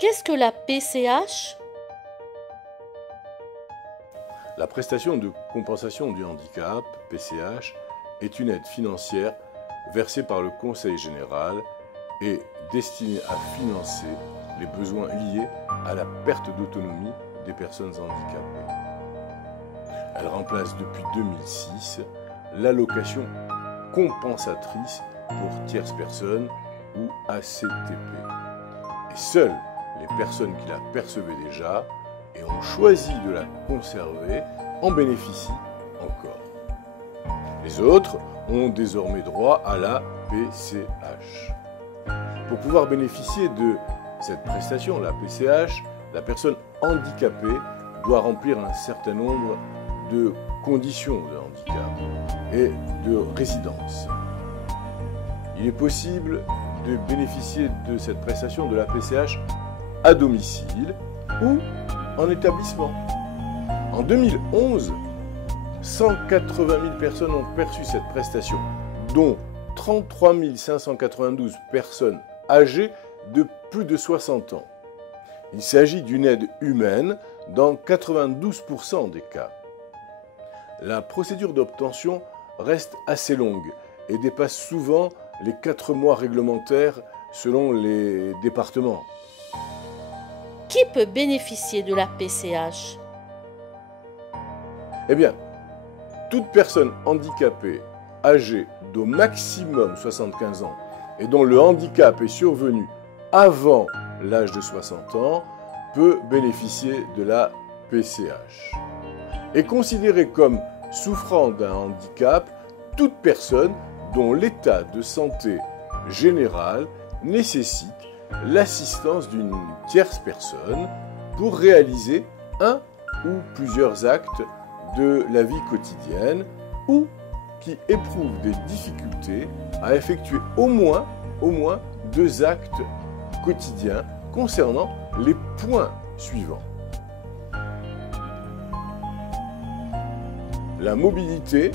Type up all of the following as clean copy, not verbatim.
Qu'est-ce que la PCH? La prestation de compensation du handicap, PCH, est une aide financière versée par le Conseil général et destinée à financer les besoins liés à la perte d'autonomie des personnes handicapées. Elle remplace depuis 2006 l'allocation compensatrice pour tierces personnes ou ACTP. Et seules les personnes qui la percevaient déjà et ont choisi de la conserver en bénéficient encore. Les autres ont désormais droit à la PCH. Pour pouvoir bénéficier de cette prestation, la PCH, la personne handicapée doit remplir un certain nombre de conditions de handicap et de résidence. Il est possible de bénéficier de cette prestation de la PCH à domicile ou en établissement. En 2011, 180 000 personnes ont perçu cette prestation, dont 33 592 personnes âgées de plus de 60 ans. Il s'agit d'une aide humaine dans 92% des cas. La procédure d'obtention reste assez longue et dépasse souvent les 4 mois réglementaires selon les départements. Qui peut bénéficier de la PCH? Eh bien, toute personne handicapée âgée d'au maximum 75 ans et dont le handicap est survenu avant l'âge de 60 ans peut bénéficier de la PCH. Est considérée comme souffrant d'un handicap toute personne dont l'état de santé général nécessite l'assistance d'une tierce personne pour réaliser un ou plusieurs actes de la vie quotidienne ou qui éprouve des difficultés à effectuer au moins 2 actes quotidiens concernant les points suivants. La mobilité,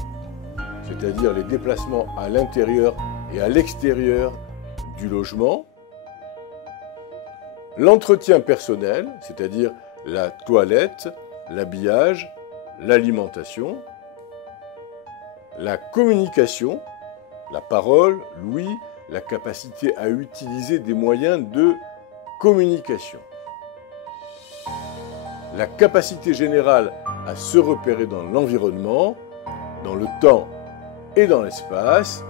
c'est-à-dire les déplacements à l'intérieur et à l'extérieur du logement. L'entretien personnel, c'est-à-dire la toilette, l'habillage, l'alimentation. La communication, la parole, l'ouïe, la capacité à utiliser des moyens de communication. La capacité générale à se repérer dans l'environnement, dans le temps et dans l'espace,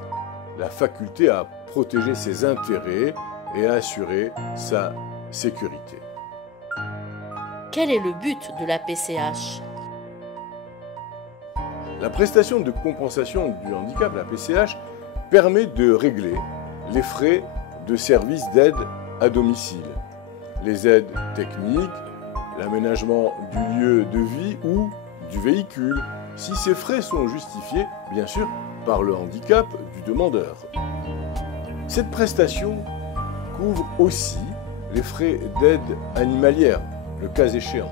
la faculté à protéger ses intérêts et à assurer sa sécurité. Quel est le but de la PCH? La prestation de compensation du handicap, la PCH, permet de régler les frais de services d'aide à domicile, les aides techniques, l'aménagement du lieu de vie ou du véhicule, si ces frais sont justifiés, bien sûr, par le handicap du demandeur. Cette prestation couvre aussi les frais d'aide animalière, le cas échéant.